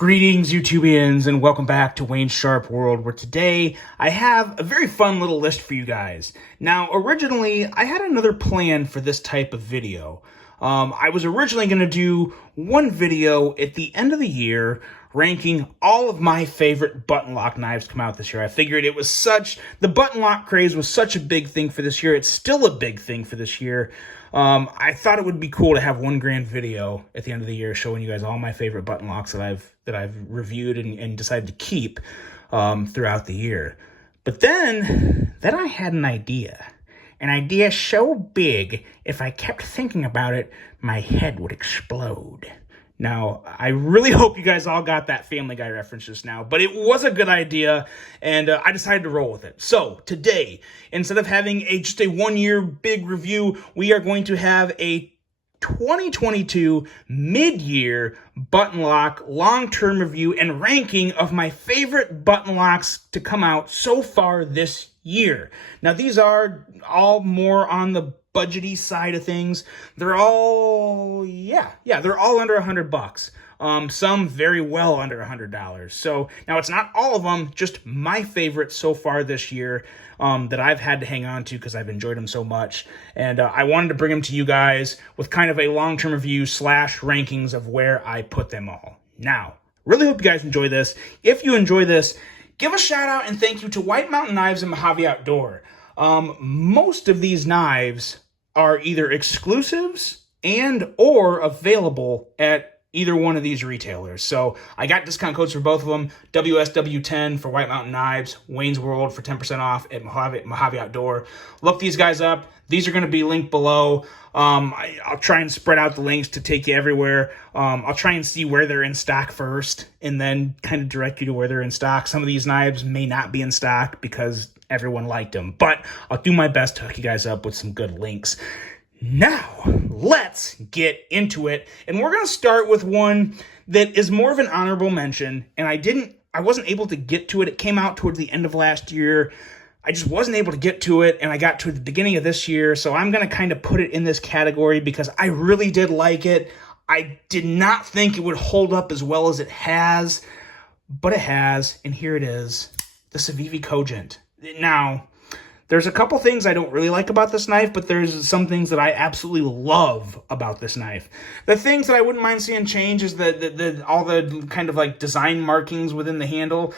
Greetings, YouTubians, and welcome back to Wayne's Sharp World, where today I have a very fun little list for you guys. Now, originally, I had another plan for this type of video. I was originally going to do one video at the end of the year ranking all of my favorite button lock knives come out this year. I figured it was the button lock craze was such a big thing for this year. It's still a big thing for this year. I thought it would be cool to have one grand video at the end of the year showing you guys all my favorite button locks that I've reviewed and decided to keep throughout the year. But then I had an idea so big, if I kept thinking about it, my head would explode. Now, I really hope you guys all got that Family Guy reference just now, but it was a good idea, and I decided to roll with it. So, today, instead of having just a one-year big review, we are going to have a 2022 mid-year button lock long-term review and ranking of my favorite button locks to come out so far this year. Now, these are all more on the budgety side of things. They're all, they're all under $100. Some very well under $100. So now it's not all of them, just my favorites so far this year that I've had to hang on to because I've enjoyed them so much. And I wanted to bring them to you guys with kind of a long-term review / rankings of where I put them all. Now, really hope you guys enjoy this. If you enjoy this, give a shout out and thank you to White Mountain Knives and MOJAVE Outdoor. Most of these knives are either exclusives and or available at either one of these retailers. So I got discount codes for both of them. WSW10 for White Mountain Knives, Wayne's World for 10% off at MOJAVE Outdoor. Look these guys up. These are going to be linked below. I'll try and spread out the links to take you everywhere. I'll try and see where they're in stock first and then kind of direct you to where they're in stock. Some of these knives may not be in stock because everyone liked them, but I'll do my best to hook you guys up with some good links. Now, let's get into it. And we're going to start with one that is more of an honorable mention, and I wasn't able to get to it. It came out towards the end of last year. I just wasn't able to get to it, and I got to the beginning of this year, so I'm going to kind of put it in this category because I really did like it. I did not think it would hold up as well as it has, but it has, and here it is, the CIVIVI Cogent. Now, there's a couple things I don't really like about this knife, but there's some things that I absolutely love about this knife. The things that I wouldn't mind seeing change is all the kind of like design markings within the handle.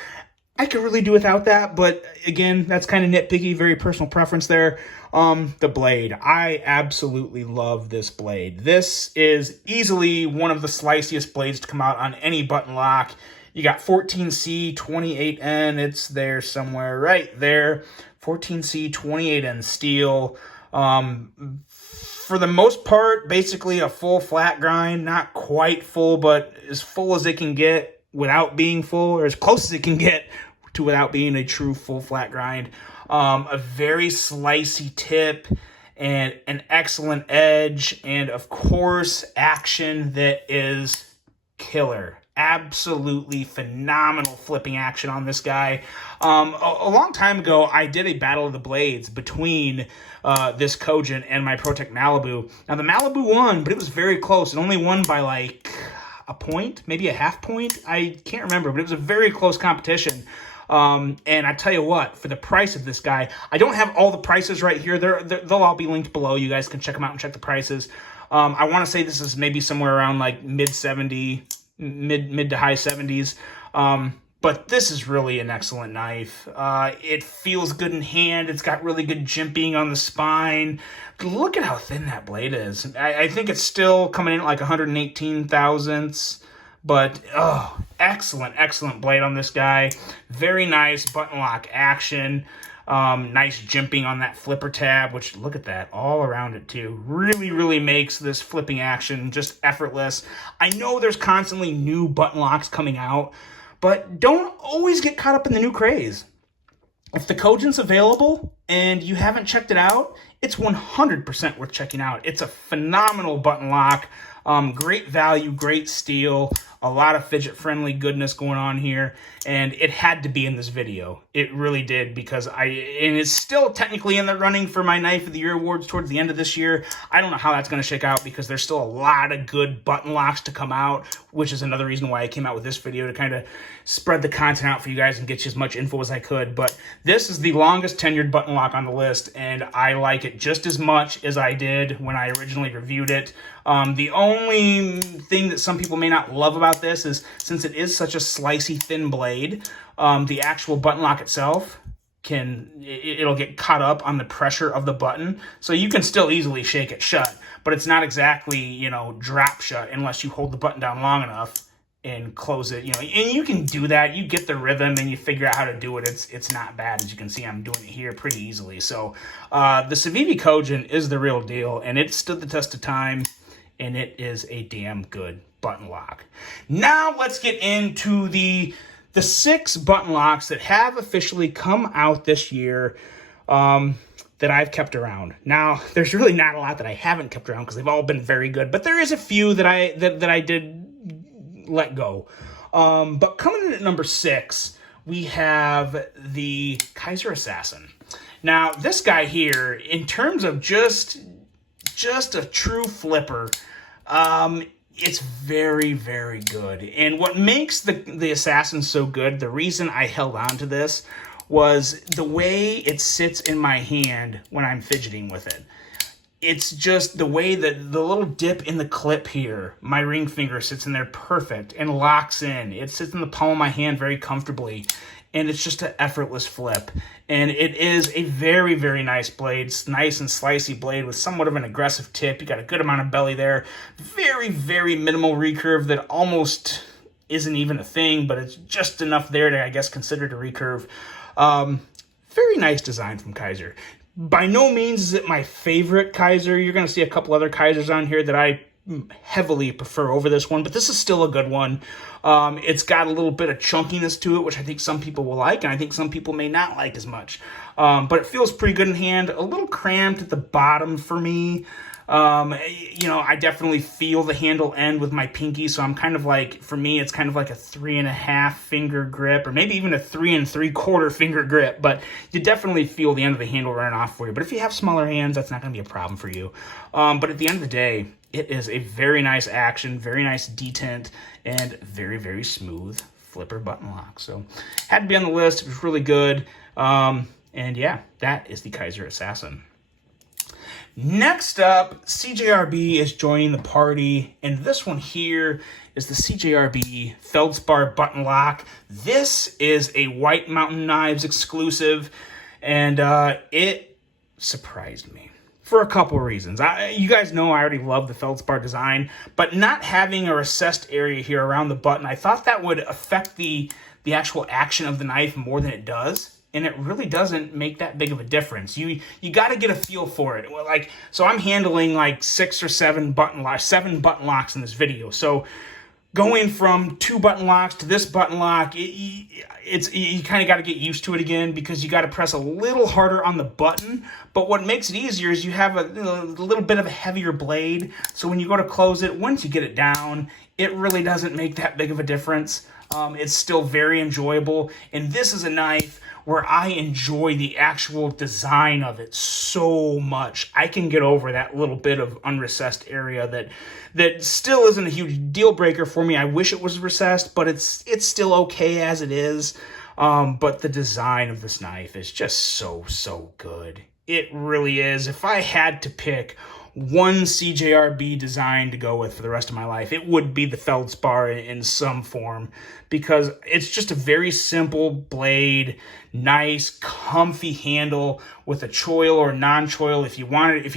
I could really do without that, but again, that's kind of nitpicky, very personal preference there. The blade. I absolutely love this blade. This is easily one of the sliciest blades to come out on any button lock. You got 14C, 28N, it's there somewhere, right there. 14C, 28N steel. For the most part, basically a full flat grind, not quite full, but as full as it can get without being full, or as close as it can get to without being a true full flat grind. A very slicey tip and an excellent edge, and of course, action that is killer. Absolutely phenomenal flipping action on this guy. A long time ago, I did a battle of the blades between this Cogent and my ProTech Malibu. Now, the Malibu won, but it was very close. It only won by like a point, maybe a half point. I can't remember, but it was a very close competition. And I tell you what, for the price of this guy, I don't have all the prices right here. They'll all be linked below. You guys can check them out and check the prices. I want to say this is maybe somewhere around like mid to high 70s. But this is really an excellent knife. It feels good in hand. It's got really good jimping on the spine. Look at how thin that blade is. I think it's still coming in at like 118 thousandths. But, excellent blade on this guy. Very nice button lock action. Nice jimping on that flipper tab, which, look at that, all around it too. Really makes this flipping action just effortless. I know there's constantly new button locks coming out, but don't always get caught up in the new craze. If the Cogent's available and you haven't checked it out, it's 100% worth checking out. It's a phenomenal button lock. Great value, great steel. a lot of fidget-friendly goodness going on here, and it had to be in this video. It really did, because and it's still technically in the running for my Knife of the Year awards towards the end of this year. I don't know how that's going to shake out, because there's still a lot of good button locks to come out, which is another reason why I came out with this video, to kind of spread the content out for you guys and get you as much info as I could. But this is the longest tenured button lock on the list, and I like it just as much as I did when I originally reviewed it. The only thing that some people may not love about this is, since it is such a slicey thin blade, the actual button lock itself it'll get caught up on the pressure of the button, so you can still easily shake it shut, but it's not exactly, you know, drop shut unless you hold the button down long enough and close it, you know. And you can do that. You get the rhythm and you figure out how to do it. It's not bad. As you can see, I'm doing it here pretty easily. So the CIVIVI Kojin is the real deal, and it stood the test of time, and it is a damn good button lock. Now let's get into the 6 button locks that have officially come out this year that I've kept around. Now, there's really not a lot that I haven't kept around, because they've all been very good, but there is a few that I did let go. But coming in at number 6, we have the Kaiser Assassin. Now, this guy here, in terms of just a true flipper, it's very, very good. And what makes the Assassin so good, the reason I held on to this, was the way it sits in my hand when I'm fidgeting with it. It's just the way that the little dip in the clip here, my ring finger sits in there perfect and locks in. It sits in the palm of my hand very comfortably, and it's just an effortless flip. And it is a very, very nice blade. It's nice and slicey blade with somewhat of an aggressive tip. You got a good amount of belly there. Very, very minimal recurve that almost isn't even a thing, but it's just enough there to, I guess, consider it a recurve. Very nice design from Kaiser. By no means is it my favorite Kaiser. You're going to see a couple other Kaisers on here that I heavily prefer over this one, but this is still a good one. It's got a little bit of chunkiness to it, which I think some people will like, and I think some people may not like as much. But it feels pretty good in hand. A little cramped at the bottom for me. You know, I definitely feel the handle end with my pinky, so I'm kind of like, for me, it's kind of like a 3.5 finger grip, or maybe even a 3 3/4 finger grip, but you definitely feel the end of the handle running off for you. But if you have smaller hands, that's not going to be a problem for you. But at the end of the day, it is a very nice action, very nice detent, and very, very smooth flipper button lock. So had to be on the list. It was really good. And yeah, that is the Kaiser Assassin. Next up, CJRB is joining the party, and this one here is the CJRB feldspar button lock. This is a White Mountain Knives exclusive, and it surprised me for a couple of reasons. You guys know I already love the feldspar design, but not having a recessed area here around the button, I thought that would affect the actual action of the knife more than it does. And it really doesn't make that big of a difference. You got to get a feel for it. Like, so I'm handling like 6 or 7 button locks, 7 button locks in this video. So going from 2 button locks to this button lock, you kind of got to get used to it again, because you got to press a little harder on the button. But what makes it easier is you have a little bit of a heavier blade. So when you go to close it, once you get it down, it really doesn't make that big of a difference. It's still very enjoyable. And this is a knife where I enjoy the actual design of it so much. I can get over that little bit of unrecessed area that still isn't a huge deal breaker for me. I wish it was recessed, but it's still okay as it is. But the design of this knife is just so good. It really is. If I had to pick one CJRB design to go with for the rest of my life, it would be the feldspar in some form, because it's just a very simple blade, nice, comfy handle with a choil or non-choil. If you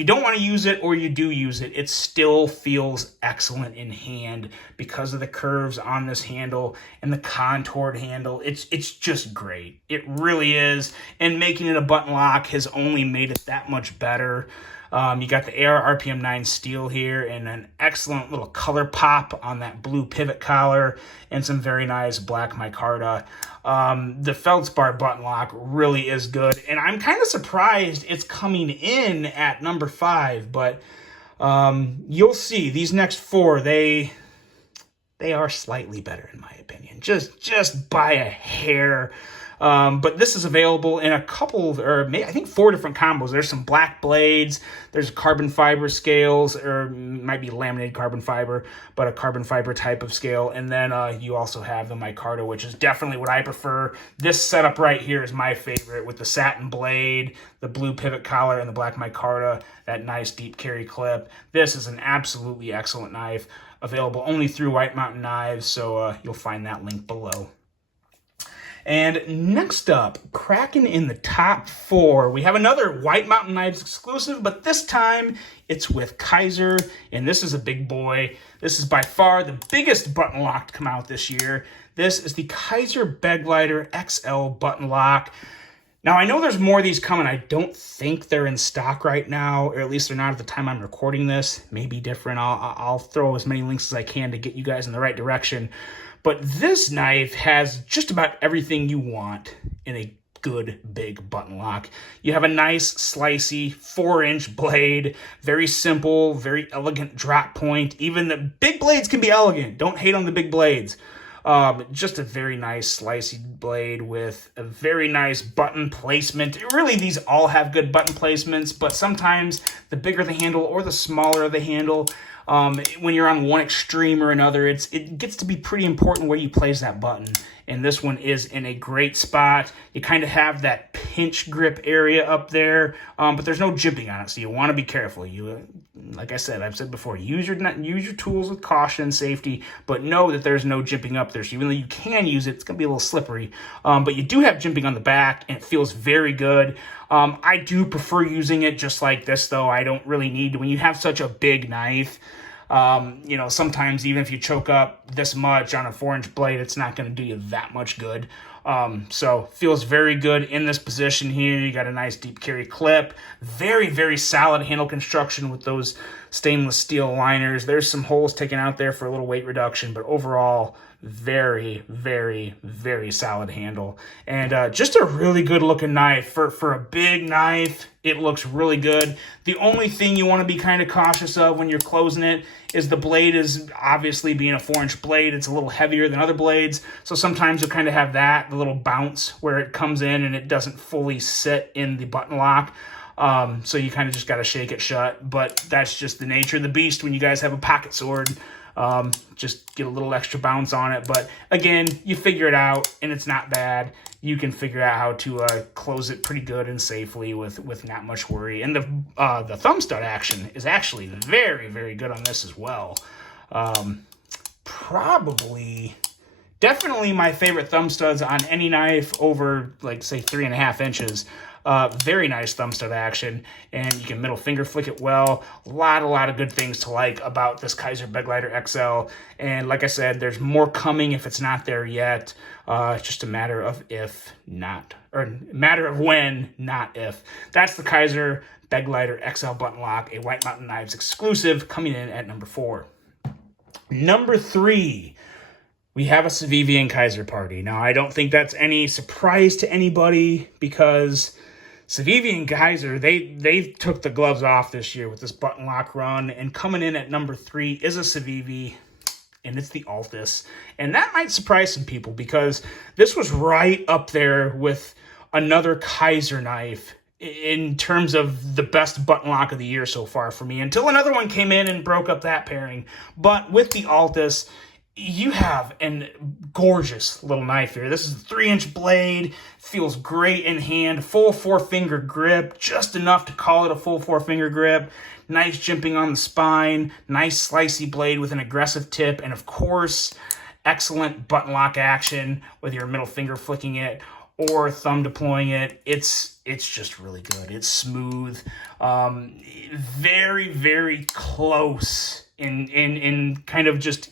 don't want to use it, or you do use it, it still feels excellent in hand because of the curves on this handle and the contoured handle. It's just great. It really is. And making it a button lock has only made it that much better. You got the AR RPM 9 steel here, and an excellent little color pop on that blue pivot collar, and some very nice black micarta. The feldspar button lock really is good, and I'm kind of surprised it's coming in at number 5, but you'll see these next 4, they are slightly better in my opinion, just by a hair. But this is available in a couple, or I think 4 different combos. There's some black blades, there's carbon fiber scales, or might be laminated carbon fiber, but a carbon fiber type of scale. And then you also have the micarta, which is definitely what I prefer. This setup right here is my favorite, with the satin blade, the blue pivot collar, and the black micarta, that nice deep carry clip. This is an absolutely excellent knife, available only through White Mountain Knives, so you'll find that link below. And next up, cracking in the top 4, we have another White Mountain Knives exclusive, but this time it's with Kaiser, and this is a big boy. This is by far the biggest button lock to come out this year. This is the Kaiser Kizerglider XL button lock. Now, I know there's more of these coming. I don't think they're in stock right now, or at least they're not at the time I'm recording this. Maybe different. I'll throw as many links as I can to get you guys in the right direction. But this knife has just about everything you want in a good big button lock. You have a nice slicey 4-inch blade, very simple, very elegant drop point. Even the big blades can be elegant. Don't hate on the big blades. Just a very nice slicey blade with a very nice button placement. Really, these all have good button placements, but sometimes the bigger the handle or the smaller the handle, when you're on one extreme or another, it gets to be pretty important where you place that button. And this one is in a great spot. You kind of have that pinch grip area up there, but there's no jimping on it, so you want to be careful. Like I said, I've said before, use your tools with caution and safety, but know that there's no jimping up there. So even though you can use it, it's going to be a little slippery. But you do have jimping on the back, and it feels very good. I do prefer using it just like this, though. I don't really need to. When you have such a big knife, sometimes even if you choke up this much on a 4-inch blade, it's not going to do you that much good. So feels very good in this position here. You got a nice deep carry clip, very, very solid handle construction with those stainless steel liners. There's some holes taken out there for a little weight reduction, but overall, very, very, very solid handle. And just a really good looking knife. For a big knife, it looks really good. The only thing you want to be kind of cautious of when you're closing it is the blade is obviously being a 4-inch blade. It's a little heavier than other blades. So sometimes you'll kind of have that, the little bounce where it comes in and it doesn't fully sit in the button lock. So you kind of just got to shake it shut. But that's just the nature of the beast when you guys have a pocket sword. Just get a little extra bounce on it. But again, you figure it out and it's not bad. You can figure out how to close it pretty good and safely with not much worry. And the thumb stud action is actually very, very good on this as well. Definitely my favorite thumb studs on any knife over, like, say, 3.5 inches. Very nice thumb stud action, and you can middle finger flick it well. A lot of good things to like about this Kaiser Kizerglider XL. And like I said, there's more coming if it's not there yet. It's just a matter of when, not if. That's the Kaiser Kizerglider XL button lock, a White Mountain Knives exclusive, coming in at number 4. Number 3. We have a CIVIVI and Kaiser party. Now, I don't think that's any surprise to anybody because CIVIVI and Kaiser, they took the gloves off this year with this button lock run, and coming in at number 3 is a CIVIVI, and it's the Altis. And that might surprise some people because this was right up there with another Kaiser knife in terms of the best button lock of the year so far for me, until another one came in and broke up that pairing. But with the Altis, you have a gorgeous little knife here. This is a 3-inch blade, feels great in hand, full 4-finger grip, just enough to call it a full 4-finger grip. Nice jimping on the spine, nice slicey blade with an aggressive tip, and of course, excellent button lock action with your middle finger flicking it or thumb deploying it. It's just really good. It's smooth, very, very close in kind of just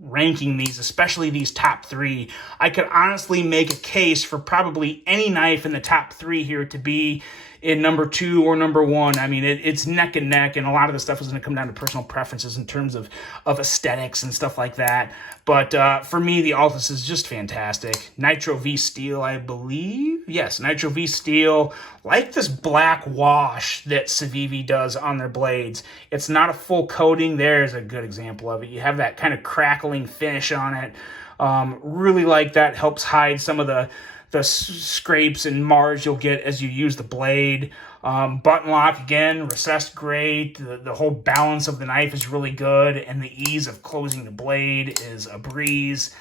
ranking these, especially these top 3. I could honestly make a case for probably any knife in the top 3 here to be in number 2 or number 1. I mean, it's neck and neck, and a lot of the stuff is going to come down to personal preferences in terms of aesthetics and stuff like that. But for me, the Altis is just fantastic. Nitro V steel, I believe. Yes, Nitro V steel. Like this black wash that CIVIVI does on their blades. It's not a full coating. There's a good example of it. You have that kind of crackling finish on it. Really like that. Helps hide some of the scrapes and mars you'll get as you use the blade. Button lock, again, recessed great. The whole balance of the knife is really good, and the ease of closing the blade is a breeze.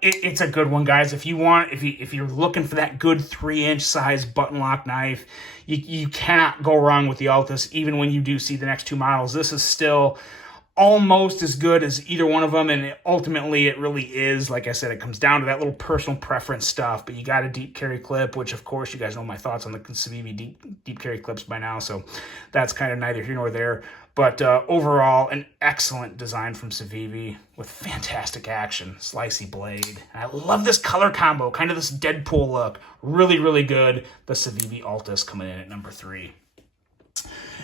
It's a good one, guys. If you're looking for that good 3-inch size button lock knife, you cannot go wrong with the Altis. Even when you do see the next two models, this is still almost as good as either one of them, and ultimately it really is. Like I said, it comes down to that little personal preference stuff, but you got a deep carry clip, which of course you guys know my thoughts on the CIVIVI deep carry clips by now, so that's kind of neither here nor there. But overall, an excellent design from CIVIVI with fantastic action, slicey blade. And I love this color combo, kind of this Deadpool look. Really, really good. The CIVIVI Altis coming in at number 3.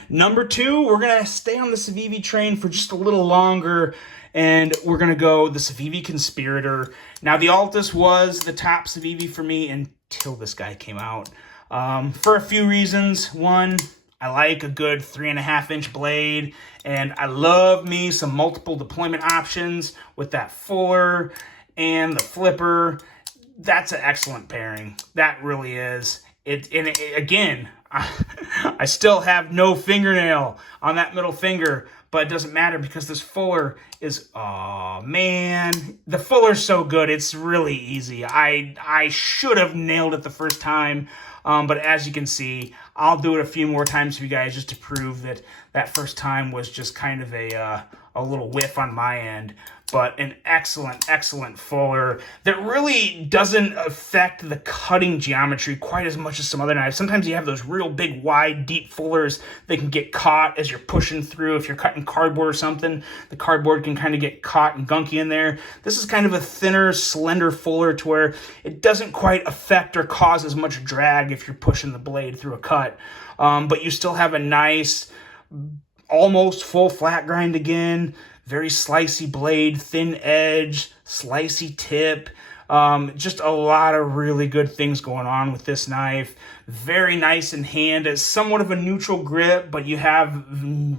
Number 2, we're going to stay on the CIVIVI train for just a little longer, and we're going to go the CIVIVI Conspirator. Now, the Altis was the top CIVIVI for me until this guy came out. For a few reasons. One, I like a good 3.5-inch blade, and I love me some multiple deployment options with that fuller and the flipper. That's an excellent pairing. That really is. Again, I still have no fingernail on that middle finger, but it doesn't matter because this fuller is, oh man, the fuller's so good. It's really easy. I should have nailed it the first time, but as you can see, I'll do it a few more times for you guys just to prove that that first time was just kind of a little whiff on my end. But an excellent, excellent fuller that really doesn't affect the cutting geometry quite as much as some other knives. Sometimes you have those real big, wide, deep fullers that can get caught as you're pushing through. If you're cutting cardboard or something, the cardboard can kind of get caught and gunky in there. This is kind of a thinner, slender fuller to where it doesn't quite affect or cause as much drag if you're pushing the blade through a cut. But you still have a nice, almost full flat grind again. Very slicey blade, thin edge, slicey tip. Just a lot of really good things going on with this knife. Very nice in hand. It's somewhat of a neutral grip, but you have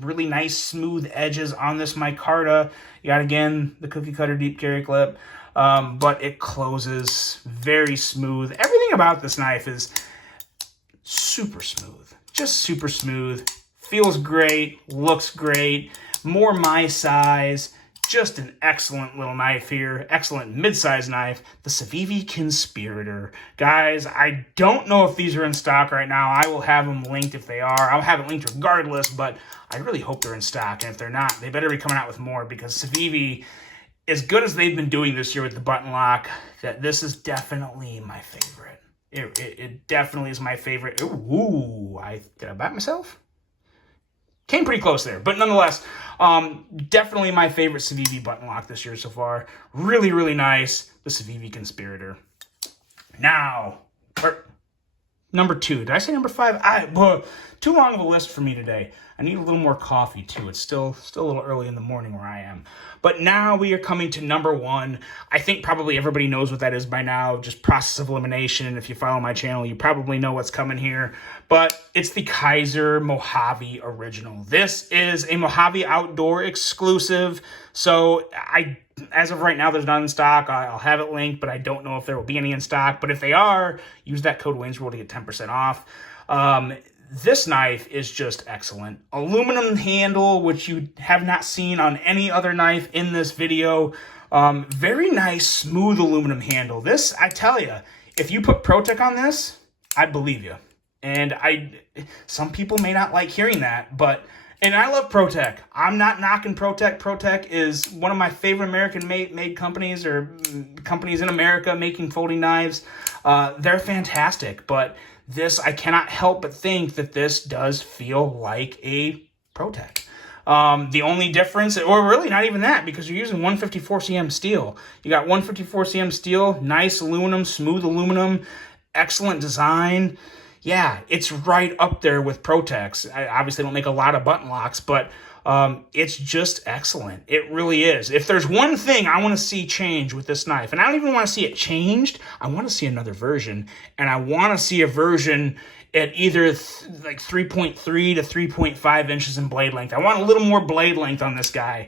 really nice smooth edges on this micarta. You got, again, the cookie cutter deep carry clip, but it closes very smooth. Everything about this knife is super smooth. Just super smooth. Feels great. Looks great. More my size, just an excellent little knife here, excellent mid-size knife, the CIVIVI Conspirator. Guys, I don't know if these are in stock right now. I will have them linked if they are. I'll have it linked regardless, but I really hope they're in stock, and if they're not, they better be coming out with more, because CIVIVI, as good as they've been doing this year with the button lock, that this is definitely my favorite. It definitely is my favorite. Ooh, did I bat myself? Came pretty close there, but nonetheless, definitely my favorite CIVIVI button lock this year so far. Really, really nice, the CIVIVI Conspirator. Now, number 2. Did I say number 5? Too long of a list for me today. I need a little more coffee, too. It's still a little early in the morning where I am. But now we are coming to number 1. I think probably everybody knows what that is by now, just process of elimination. And if you follow my channel, you probably know what's coming here. But it's the Kaiser MOJAVE Original. This is a MOJAVE Outdoor exclusive. So as of right now, there's none in stock. I'll have it linked, but I don't know if there will be any in stock. But if they are, use that code WaynesWorld to get 10% off. This knife is just excellent. Aluminum handle, which you have not seen on any other knife in this video. Very nice, smooth aluminum handle. This, I tell you, if you put ProTech on this, I'd believe you. And some people may not like hearing that, and I love ProTech. I'm not knocking ProTech. ProTech is one of my favorite American-made companies, or companies in America making folding knives. They're fantastic, but this, I cannot help but think that this does feel like a ProTech. The only difference, or really not even that, because you're using 154 cm steel. You got 154 cm steel, nice aluminum, smooth aluminum, excellent design. Yeah, it's right up there with ProTechs. I obviously don't make a lot of button locks, but It's just excellent. It really is. If there's one thing I want to see change with this knife, and I don't even want to see it changed, I want to see another version, and I want to see a version at either like 3.3 to 3.5 inches in blade length. I want a little more blade length on this guy,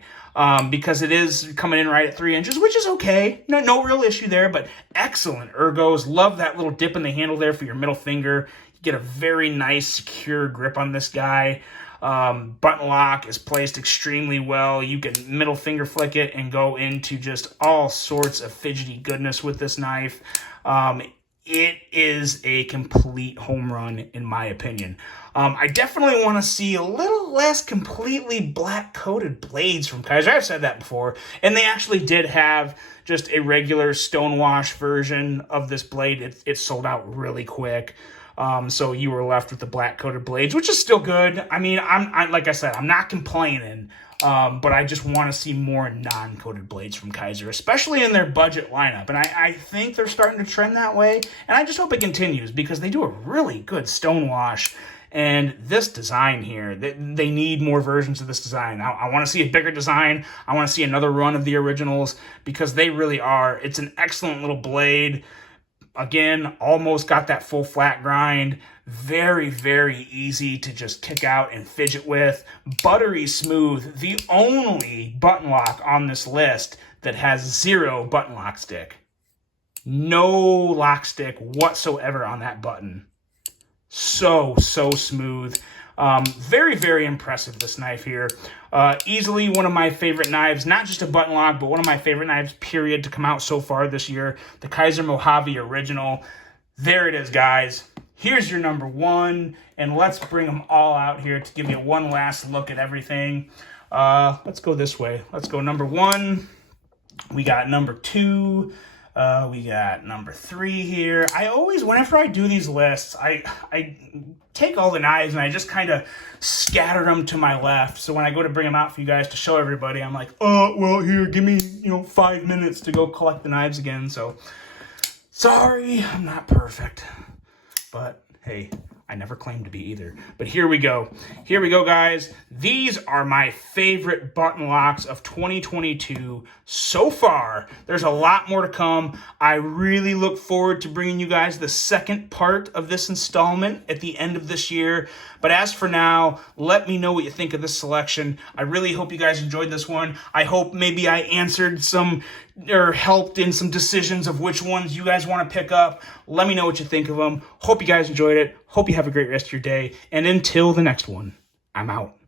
because it is coming in right at 3 inches, which is okay. No real issue there, but excellent ergos. Love that little dip in the handle there for your middle finger. You get a very nice, secure grip on this guy. Button lock is placed extremely well. You can middle finger flick it and go into just all sorts of fidgety goodness with this knife. It is a complete home run, in my opinion. I definitely want to see a little less completely black-coated blades from Kaiser. I've said that before. And they actually did have just a regular stonewash version of this blade. It sold out really quick. So you were left with the black-coated blades, which is still good. I mean, like I said, I'm not complaining. But I just want to see more non-coated blades from Kaiser, especially in their budget lineup. And I think they're starting to trend that way. And I just hope it continues because they do a really good stonewash. And this design here, they need more versions of this design. I want to see a bigger design. I want to see another run of the originals because they really are. It's an excellent little blade. Again, almost got that full flat grind. Very, very easy to just kick out and fidget with. Buttery smooth. The only button lock on this list that has 0 button lock stick. No lock stick whatsoever on that button. So smooth. Very, very impressive, this knife here. Easily one of my favorite knives, not just a button lock, but one of my favorite knives, period, to come out so far this year. The Kaiser MOJAVE Original. There it is, guys. Here's your number 1, and let's bring them all out here to give you one last look at everything. Let's go this way. Let's go number 1. We got number 2. We got number 3 here. I always, whenever I do these lists, I take all the knives and I just kind of scatter them to my left. So when I go to bring them out for you guys to show everybody, I'm like, oh, well, here, give me, 5 minutes to go collect the knives again. So sorry, I'm not perfect. But hey, I never claimed to be either. But here we go. Here we go, guys. These are my favorite button locks of 2022 so far. There's a lot more to come. I really look forward to bringing you guys the second part of this installment at the end of this year. But as for now, let me know what you think of this selection. I really hope you guys enjoyed this one. I hope maybe I answered some or helped in some decisions of which ones you guys want to pick up. Let me know what you think of them. Hope you guys enjoyed it. Hope you have a great rest of your day. And until the next one, I'm out.